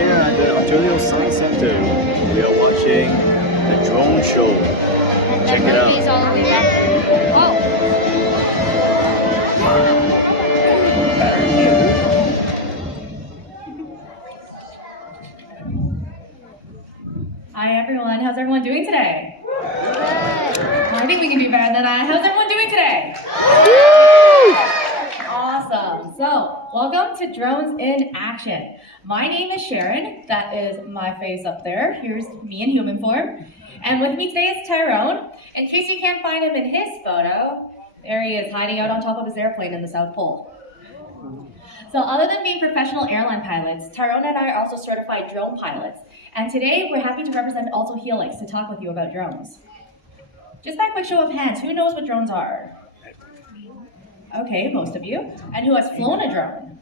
here at the Ontario Science Center. We are watching the drone show. And Check the it out. movie's all the way back there. Whoa! Hi everyone, how's everyone doing today? Good. I think we can do better than that. How's everyone doing today? Awesome. So, welcome to Drones in Action. My name is Sharon. That is my face up there. Here's me in human form. And with me today is Tyrone. In case you can't find him in his photo, there he is hiding out on top of his airplane in the South Pole. So other than being professional airline pilots, Tyrone and I are also certified drone pilots. And today we're happy to represent Also Helix to talk with you about drones. Just by a quick show of hands, who knows what drones are? Okay, most of you. And who has flown a drone?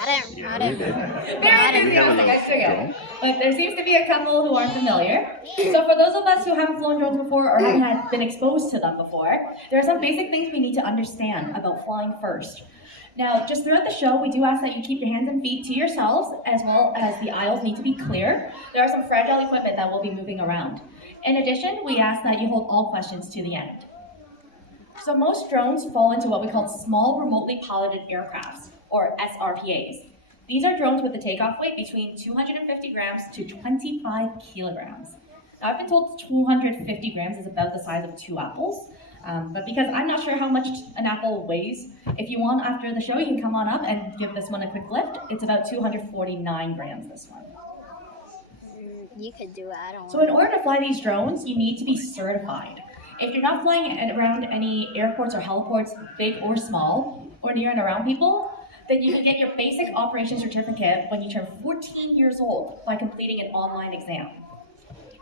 I don't. Very enthusiastic, I took it. But there seems to be a couple who aren't familiar. So for those of us who haven't flown drones before or haven't been exposed to them before, there are some basic things we need to understand about flying first. Now, just throughout the show, we do ask that you keep your hands and feet to yourselves, as well as the aisles need to be clear. There are some fragile equipment that will be moving around. In addition, we ask that you hold all questions to the end. So most drones fall into what we call small remotely piloted aircrafts, or SRPAs. These are drones with a takeoff weight between 250 grams to 25 kilograms. Now, I've been told 250 grams is about the size of 2 apples. But because I'm not sure how much an apple weighs, if you want after the show, you can come on up and give this one a quick lift. It's about 249 grams, this one. You could do it. I don't. So in order to fly these drones, you need to be certified. If you're not flying around any airports or heliports, big or small, or near and around people, then you can get your basic operation certificate when you turn 14 years old by completing an online exam.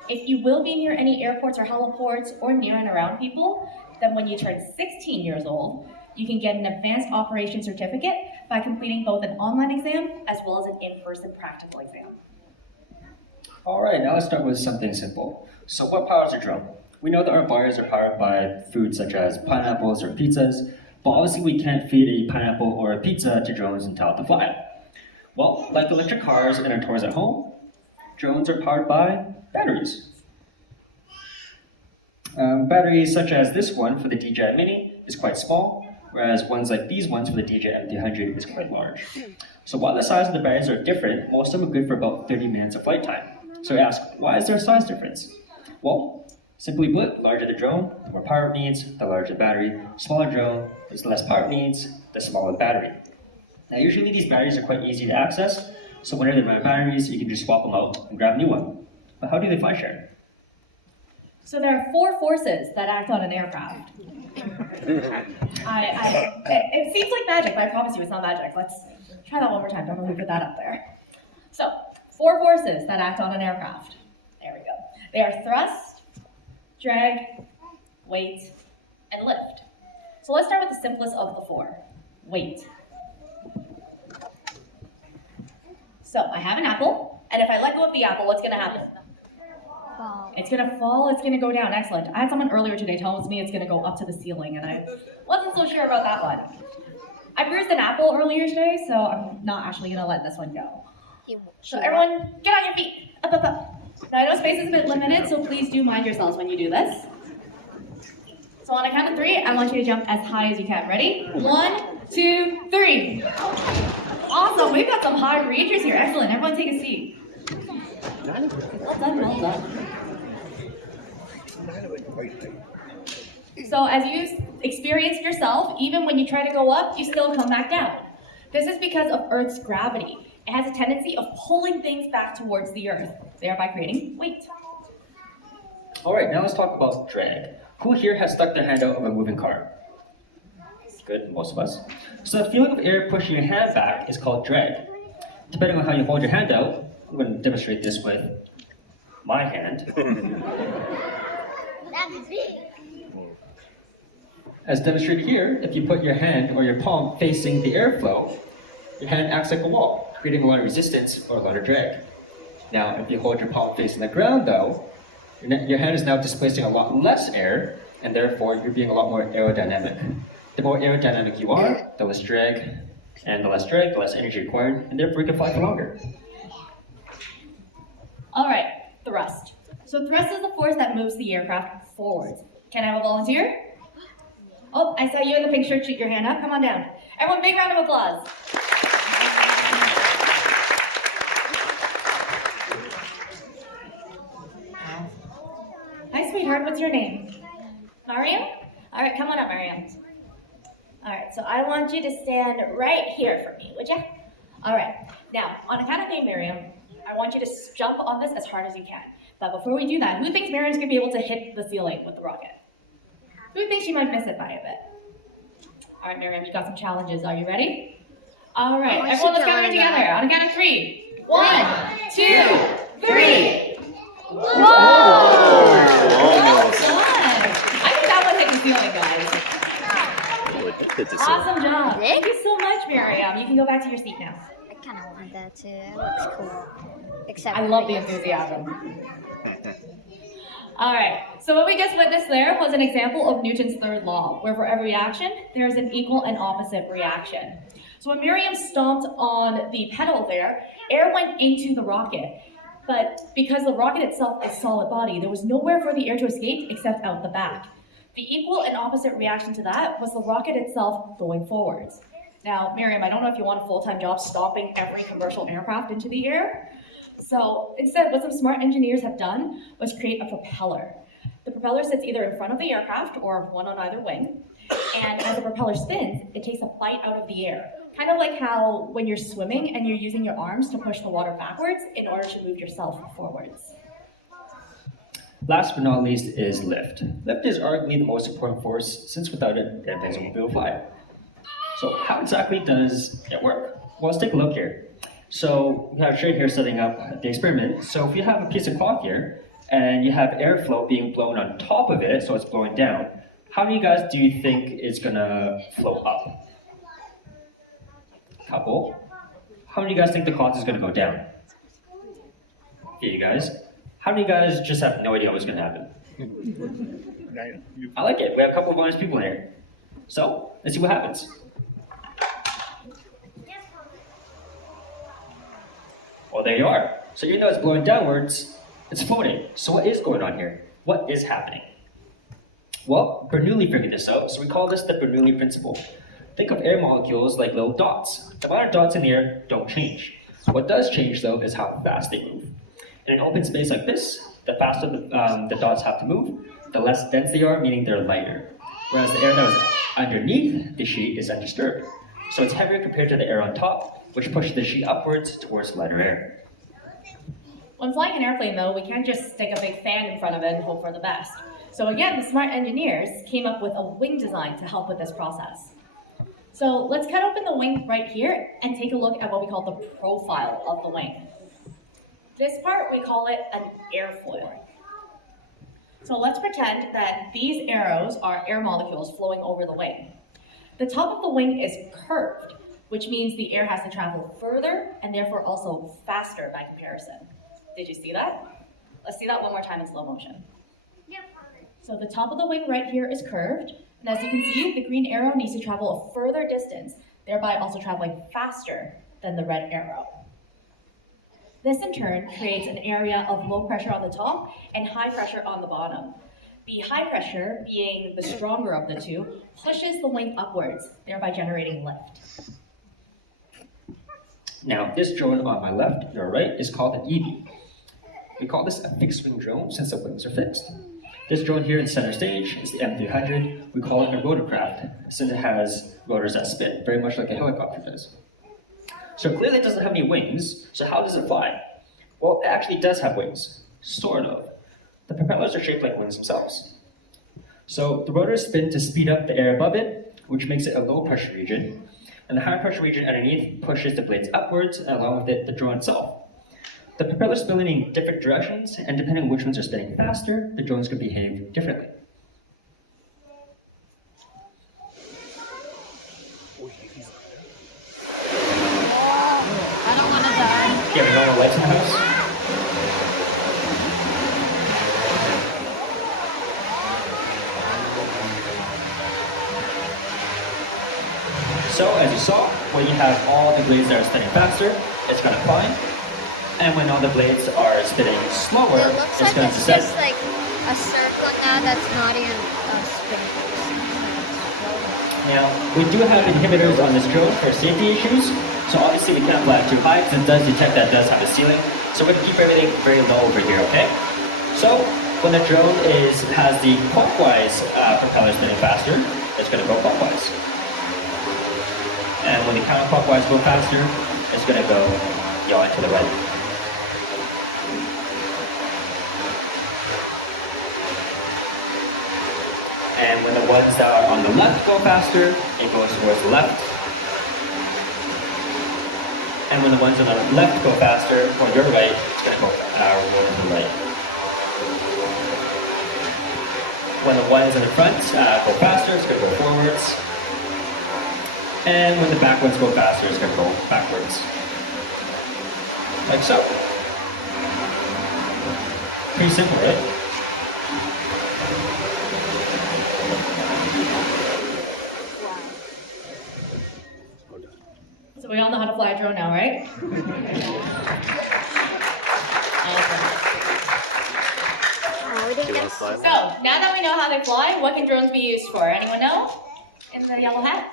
If you will be near any airports or heliports or near and around people, then when you turn 16 years old, you can get an advanced operation certificate by completing both an online exam as well as an in-person practical exam. All right, now let's start with something simple. So what powers a drone? We know that our bodies are powered by food such as pineapples or pizzas, but obviously we can't feed a pineapple or a pizza to drones and tell it to fly. Well, like electric cars and our toys at home, drones are powered by batteries. Batteries such as this one for the DJI Mini is quite small, whereas ones like these ones for the DJI MT100 is quite large. So while the size of the batteries are different, most of them are good for about 30 minutes of flight time. So we ask, why is there a size difference? Well, simply put, the larger the drone, the more power it needs, the larger the battery. Smaller drone, the less power it needs, the smaller the battery. Now usually these batteries are quite easy to access, so whenever they run out of batteries, you can just swap them out and grab a new one. But how do they fly, Sharon? So there are 4 forces that act on an aircraft. It seems like magic, but I promise you it's not magic. Let's try that one more time. Don't know who put that up there. So, 4 forces that act on an aircraft. There we go. They are thrust, drag, weight, and lift. So let's start with the simplest of the 4, weight. So I have an apple, and if I let go of the apple, what's going to happen? Fall. It's gonna fall, it's gonna go down. Excellent. I had someone earlier today telling me it's gonna go up to the ceiling, and I wasn't so sure about that one. I bruised an apple earlier today, so I'm not actually gonna let this one go. So everyone, get on your feet. Up, up, up. Now I know space is a bit limited, so please do mind yourselves when you do this. So on a count of 3, I want you to jump as high as you can. Ready? 1, 2, 3. Awesome, we've got some high reachers here. Excellent, everyone take a seat. Well done, well done. So as you experience yourself, even when you try to go up, you still come back down. This is because of Earth's gravity. It has a tendency of pulling things back towards the Earth, thereby creating weight. All right, now let's talk about drag. Who here has stuck their hand out of a moving car? Good, most of us. So the feeling of air pushing your hand back is called drag. Depending on how you hold your hand out, I'm going to demonstrate this with my hand. That's big. As demonstrated here, if you put your hand or your palm facing the airflow, your hand acts like a wall, creating a lot of resistance or a lot of drag. Now, if you hold your palm facing the ground though, your hand is now displacing a lot less air, and therefore you're being a lot more aerodynamic. The more aerodynamic you are, the less drag, and the less drag, the less energy required, and therefore you can fly for longer. All right, thrust. So thrust is the force that moves the aircraft forwards. Can I have a volunteer? Oh, I saw you in the pink shirt. Shoot your hand up. Come on down. Everyone, big round of applause. Hi, sweetheart. What's your name? Mariam? All right, come on up, Mariam. All right, so I want you to stand right here for me, would you? All right. Now, on a count of three, Miriam, I want you to jump on this as hard as you can. But before we do that, who thinks Miriam's gonna be able to hit the ceiling with the rocket? Who thinks she might miss it by a bit? All right, Miriam, you got some challenges. Are you ready? All right, everyone, let's gather together. On a count of three. 1, 2, 3. Whoa! Well done. I think that one hit the ceiling, guys. Awesome job. Thank you so much, Miriam. You can go back to your seat now. I kind of want that too. That looks cool. Except I love the enthusiasm. All right, so what we just witnessed there was an example of Newton's third law, where for every action, there is an equal and opposite reaction. So when Miriam stomped on the pedal there, air went into the rocket. But because the rocket itself is solid body, there was nowhere for the air to escape except out the back. The equal and opposite reaction to that was the rocket itself going forwards. Now, Miriam, I don't know if you want a full-time job stomping every commercial aircraft into the air. So instead, what some smart engineers have done was create a propeller. The propeller sits either in front of the aircraft or one on either wing. And as the propeller spins, it takes a bite out of the air. Kind of like how when you're swimming and you're using your arms to push the water backwards in order to move yourself forwards. Last but not least is lift. Lift is arguably the most important force, since without it, airplanes won't be able to fly. So how exactly does it work? Well, let's take a look here. So we have Shay here setting up the experiment. So if you have a piece of cloth here, and you have airflow being blown on top of it, so it's blowing down, how many guys do you think is gonna flow up? Couple. How many guys think the cloth is gonna go down? Okay, you guys. How many guys just have no idea what's gonna happen? I like it. We have a couple of honest people here. So let's see what happens. Well, there you are. So even though it's blowing downwards, it's floating. So what is going on here? What is happening? Well, Bernoulli figured this out, so we call this the Bernoulli principle. Think of air molecules like little dots. The amount of dots in the air don't change. What does change, though, is how fast they move. In an open space like this, the faster the dots have to move, the less dense they are, meaning they're lighter. Whereas the air that is underneath the sheet is undisturbed. So it's heavier compared to the air on top, which pushes the sheet upwards towards lighter air. When flying an airplane, though, we can't just stick a big fan in front of it and hope for the best. So again, the smart engineers came up with a wing design to help with this process. So let's cut open the wing right here and take a look at what we call the profile of the wing. This part, we call it an airfoil. So let's pretend that these arrows are air molecules flowing over the wing. The top of the wing is curved, which means the air has to travel further and therefore also faster by comparison. Did you see that? Let's see that one more time in slow motion. Yep. So the top of the wing right here is curved, and as you can see, the green arrow needs to travel a further distance, thereby also traveling faster than the red arrow. This in turn creates an area of low pressure on the top and high pressure on the bottom. The high pressure, being the stronger of the two, pushes the wing upwards, thereby generating lift. Now, this drone on my left, your right, is called an EV. We call this a fixed wing drone since the wings are fixed. This drone here in center stage is the M300. We call it a rotorcraft since it has rotors that spin, very much like a helicopter does. So clearly it doesn't have any wings, so how does it fly? Well, it actually does have wings, sort of. The propellers are shaped like wings themselves. So the rotors spin to speed up the air above it, which makes it a low pressure region, and the high pressure region underneath pushes the blades upwards, and along with it, the drone itself. The propellers spin in different directions, and depending on which ones are spinning faster, the drones could behave differently. I don't want to die. Yeah, we know the lights in the house. So, as you saw, when you have all the blades that are spinning faster, it's going to climb. And when all the blades are spinning slower, It looks it's like going to it's descend. just like a circle now that's not even spinning. Now, we do have inhibitors on this drone for safety issues, so obviously we can't fly it too high because it does detect that it does have a ceiling. So we're going to keep everything very low over here, okay? So when the drone has the clockwise propeller spinning faster, it's going to go clockwise. And when the counterclockwise go faster, it's going to go to the right. And when the ones that are on the left go faster, it goes towards the left. And when the ones on the left go faster, or your right, it's going to go to the right. When the ones in the front go faster, it's going to go forwards. And when the back ones go faster, it's going to go backwards. Like so. Pretty simple, right? So we all know how to fly a drone now, right? Awesome. Oh, we didn't Do you get want to fly? So now that we know how they fly, what can drones be used for? Anyone know? In the yellow hat?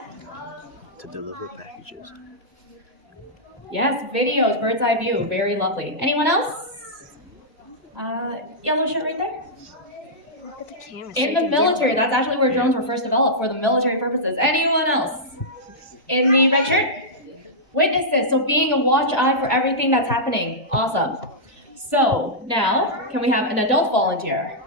To deliver packages. Yes, videos, bird's eye view, very lovely. Anyone else? Yellow shirt right there? look at the camera. In the military, that's actually where drones were first developed, for the military purposes. Anyone else? In the red shirt? Witnesses, so being a watch eye for everything that's happening. Awesome. So now, can we have an adult volunteer?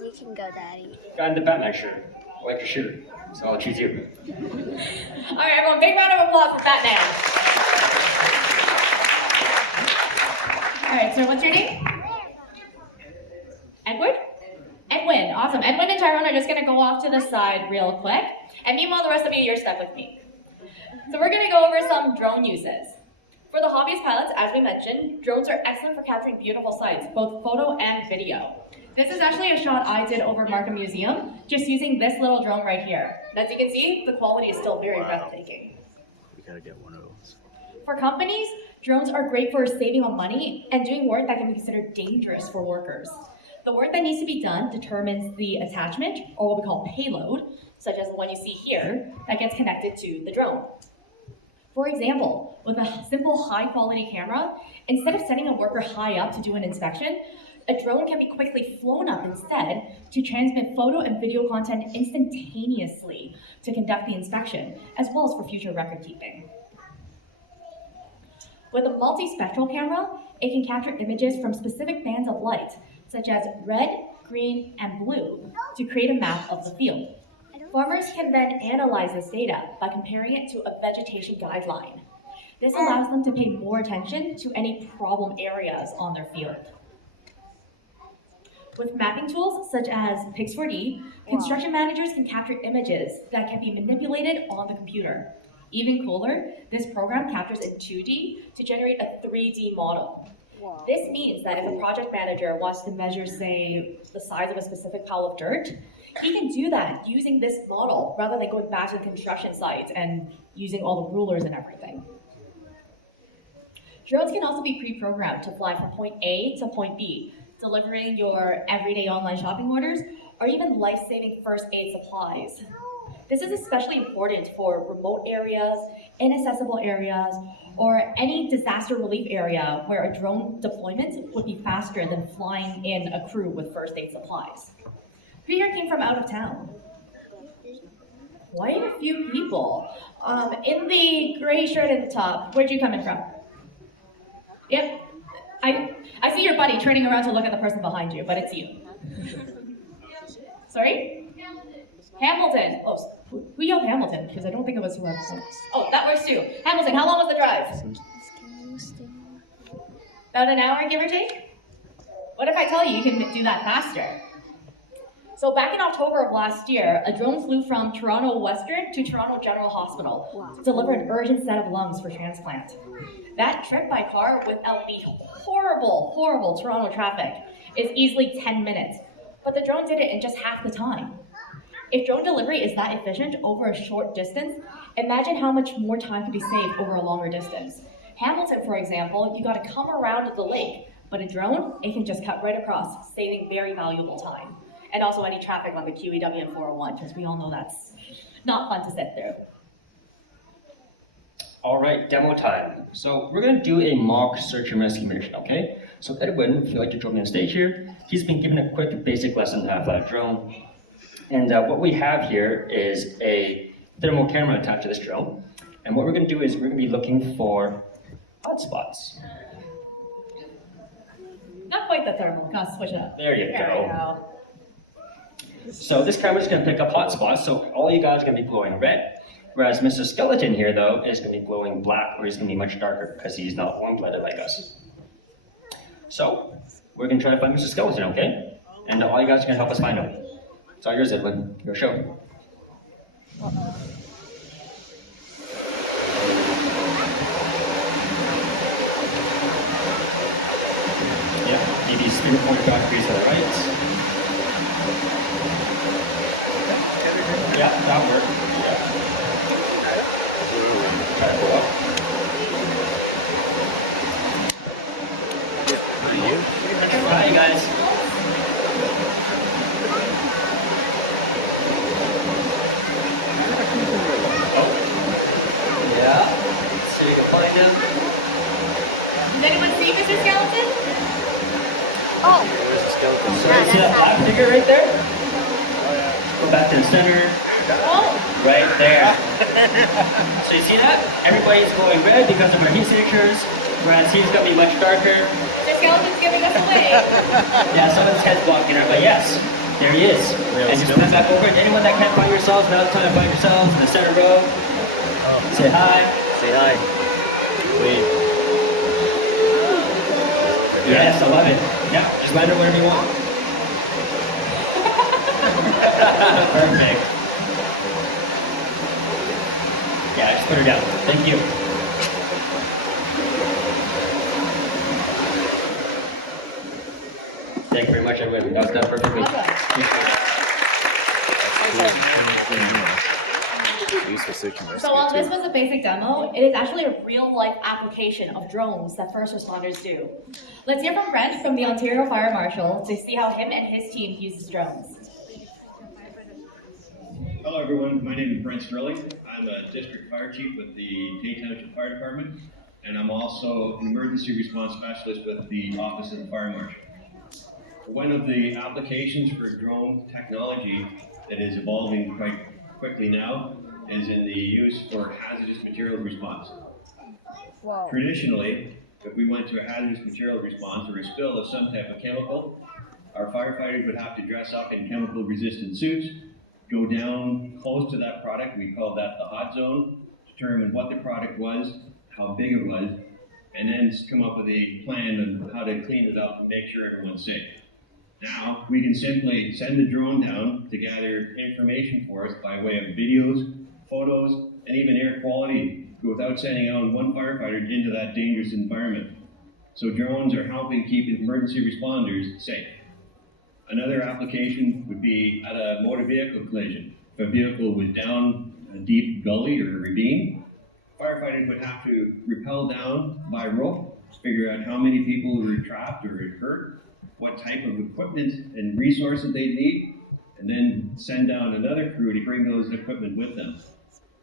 You can go, Daddy. Got in the Batman shirt. I like your shirt, so I'll choose you. All right, everyone, big round of applause for Batman. All right, so what's your name? Edward? Edwin, awesome. Edwin and Tyrone are just gonna go off to the side real quick. And meanwhile, the rest of you, you're stuck with me. So we're gonna go over some drone uses. For the hobbyist pilots, as we mentioned, drones are excellent for capturing beautiful sights, both photo and video. This is actually a shot I did over Markham Museum, just using this little drone right here. And as you can see, the quality is still very breathtaking. We gotta get one of those. For companies, drones are great for saving on money and doing work that can be considered dangerous for workers. The work that needs to be done determines the attachment, or what we call payload, such as the one you see here, that gets connected to the drone. For example, with a simple high-quality camera, instead of sending a worker high up to do an inspection, a drone can be quickly flown up instead to transmit photo and video content instantaneously to conduct the inspection, as well as for future record keeping. With a multispectral camera, it can capture images from specific bands of light, such as red, green, and blue, to create a map of the field. Farmers can then analyze this data by comparing it to a vegetation guideline. This allows them to pay more attention to any problem areas on their field. With mapping tools such as Pix4D, construction managers can capture images that can be manipulated on the computer. Even cooler, this program captures in 2D to generate a 3D model. This means that if a project manager wants to measure, say, the size of a specific pile of dirt, he can do that using this model rather than going back to the construction site and using all the rulers and everything. Drones can also be pre-programmed to fly from point A to point B, delivering your everyday online shopping orders or even life-saving first aid supplies. This is especially important for remote areas, inaccessible areas, or any disaster relief area where a drone deployment would be faster than flying in a crew with first aid supplies. Who here came from out of town? Quite a few people. In the gray shirt at the top, where'd you come in from? Yep. I see your buddy turning around to look at the person behind you, but it's you. Sorry? Hamilton. Oh, who yelled Hamilton? Because I don't think it was whoever. Oh, that works too. Hamilton, how long was the drive? About an hour, give or take? What if I tell you you can do that faster? So back in October of last year, a drone flew from Toronto Western to Toronto General Hospital to deliver an urgent set of lungs for transplant. That trip by car without the horrible Toronto traffic is easily 10 minutes, but the drone did it in just half the time. If drone delivery is that efficient over a short distance, imagine how much more time could be saved over a longer distance. Hamilton, for example, you got to come around the lake, but a drone, it can just cut right across, saving very valuable time. And also any traffic on the QEW and 401, because we all know that's not fun to sit through. All right, demo time. So we're gonna do a mock search and rescue mission, okay? So Edwin, if you'd like to join me on stage here, he's been given a quick basic lesson on how to fly a drone. And what we have here is a thermal camera attached to this drone. And what we're gonna do is we're gonna be looking for hotspots. Not quite the thermal, gotta switch it up. There you There go. we go. So this camera's gonna pick up hotspots, so all you guys are gonna be glowing red. Whereas Mr. Skeleton here, though, is gonna be glowing black, or he's gonna be much darker, because he's not warm-blooded like us. So, we're gonna try to find Mr. Skeleton, okay? And all you guys are gonna help us find him. It's all yours, Edwin. Your show. Yeah, maybe spin 45 degrees to the right. Yeah, that worked. Yeah. Try to pull up. Hi, you guys. Oh. Yeah. So you can find him. Did anyone see Mr. Skeleton? Oh, Where's the skeleton? So you see that black figure right there? Go back to the center. Oh, Right there. So you see that? Everybody's glowing red because of our heat signatures, whereas he's gonna be much darker. Mr. Skeleton's giving us away. Yeah, someone's head's blocking her, but yes, there he is. Real And just skeleton. stand back over. Anyone that can't find yourselves, now's the time to find yourselves in the center row. Say hi. Say hi. Wait. Yes, I love it. Yeah, just land her wherever you want. Perfect. Yeah, just put her down. Thank you. Thank you very much, everyone. That was done perfectly. Used for search and rescue, So while this too. was a basic demo, it is actually a real-life application of drones that first responders do. Let's hear from Brent from the Ontario Fire Marshal to see how him and his team uses drones. Hello everyone, my name is Brent Sterling. I'm a district fire chief with the Tate Township Fire Department, and I'm also an emergency response specialist with the Office of the Fire Marshal. One of the applications for drone technology that is evolving quite quickly now is in the use for hazardous material response. whoa. Traditionally, if we went to a hazardous material response or a spill of some type of chemical, our firefighters would have to dress up in chemical resistant suits, go down close to that product, we call that the hot zone, determine what the product was, how big it was, and then come up with a plan on how to clean it up and make sure everyone's safe. Now, we can simply send the drone down to gather information for us by way of videos, photos, and even air quality without sending out one firefighter into that dangerous environment. So drones are helping keep emergency responders safe. Another application would be at a motor vehicle collision. If a vehicle was down a deep gully or a ravine, firefighters would have to rappel down by rope, figure out how many people were trapped or hurt, what type of equipment and resources they need, and then send down another crew to bring those equipment with them.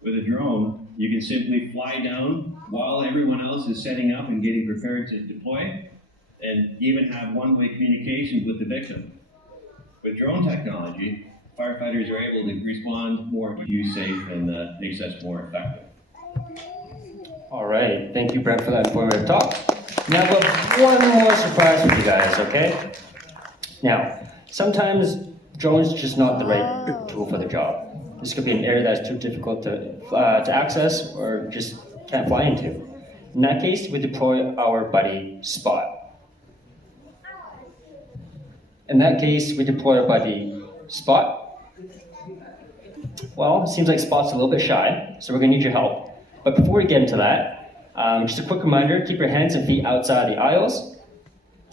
With a drone, you can simply fly down while everyone else is setting up and getting prepared to deploy, and even have one-way communications with the victim. With drone technology, firefighters are able to respond more to you safe, and makes us more effective. All right, thank you, Brent, for that informative talk. Now, I've got one more surprise for you guys, okay? Now, sometimes drones are just not the right tool for the job. This could be an area that's too difficult to access or just can't fly into. In that case, we deploy our buddy Spot. In that case, we deploy our buddy Spot. Well, it seems like Spot's a little bit shy, so we're gonna need your help. But before we get into that, just a quick reminder, keep your hands and feet outside the aisles,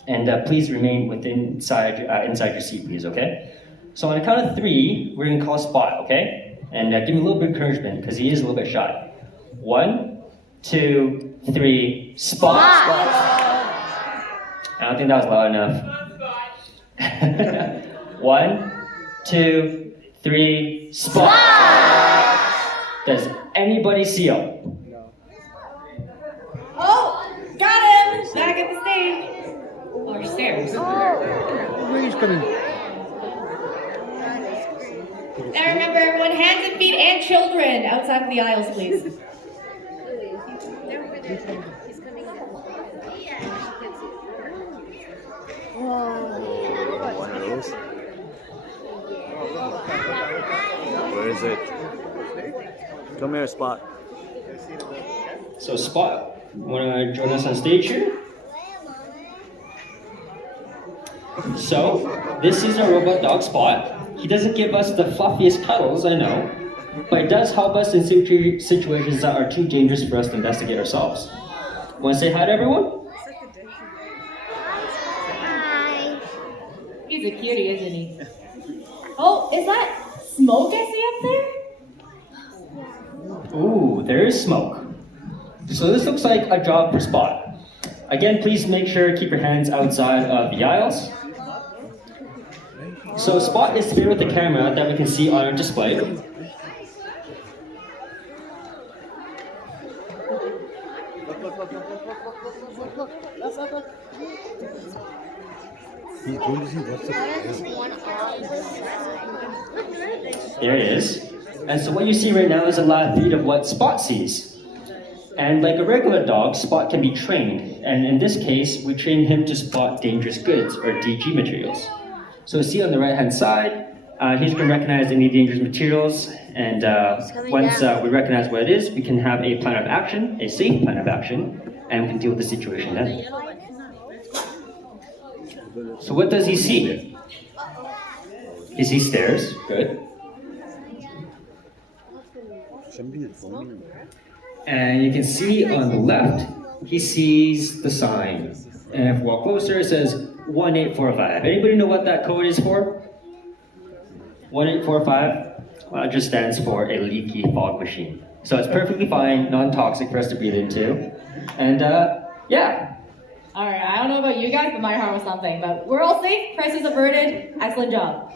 and please remain inside your seat, please, okay? So on the count of 3, we're gonna call Spot, okay? And give him a little bit of encouragement, because he is a little bit shy. 1, 2, 3, Spot. I don't think that was loud enough. 1, 2, 3, Spot. Does anybody see him? Oh, got him! Back at the stage. Or stairs. Where is coming? Now remember, everyone, hands and feet and children outside of the aisles, please. One of those. Where is it? Come here, Spot. So Spot, wanna join us on stage here? So, this is our robot dog Spot. He doesn't give us the fluffiest cuddles, I know, but it does help us in situations that are too dangerous for us to investigate ourselves. Wanna say hi to everyone? He's a cutie, isn't he? Oh, is that smoke I see up there? Ooh, there is smoke. So this looks like a job for Spot. Again, please make sure to keep your hands outside of the aisles. So Spot is here with the camera that we can see on our display. There it is. And so what you see right now is a live feed of what Spot sees. And like a regular dog, Spot can be trained. And in this case, we train him to spot dangerous goods, or DG materials. So see on the right-hand side, he's going to recognize any dangerous materials. And once we recognize what it is, we can have a plan of action, a safe plan of action, and we can deal with the situation then. So what does he see? He sees stairs. Good. And you can see on the left, he sees the sign. And if we walk closer, it says 1845. Anybody know what that code is for? 1845? Well, it just stands for a leaky fog machine. So it's perfectly fine, non-toxic for us to breathe into. And yeah. Alright, I don't know about you guys, but my heart was something. But we're all safe, crisis averted, excellent job.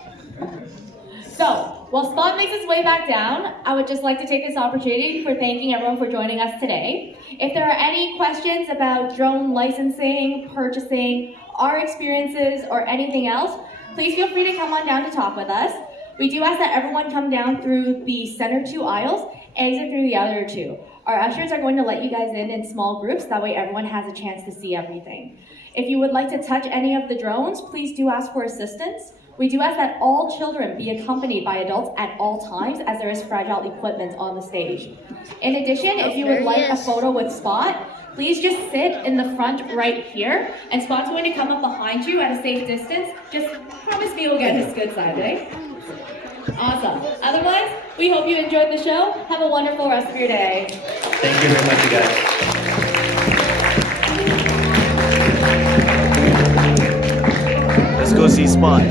So, while Spot makes its way back down, I would just like to take this opportunity for thanking everyone for joining us today. If there are any questions about drone licensing, purchasing, our experiences, or anything else, please feel free to come on down to talk with us. We do ask that everyone come down through the center 2 aisles, exit through the other 2. Our ushers are going to let you guys in small groups, that way everyone has a chance to see everything. If you would like to touch any of the drones, please do ask for assistance. We do ask that all children be accompanied by adults at all times, as there is fragile equipment on the stage. In addition, if you would like a photo with Spot, please just sit in the front right here, and Spot's going to come up behind you at a safe distance. Just promise me we'll get his good side, eh? Awesome. Otherwise, we hope you enjoyed the show. Have a wonderful rest of your day. Thank you very much, you guys. Let's go see Spot.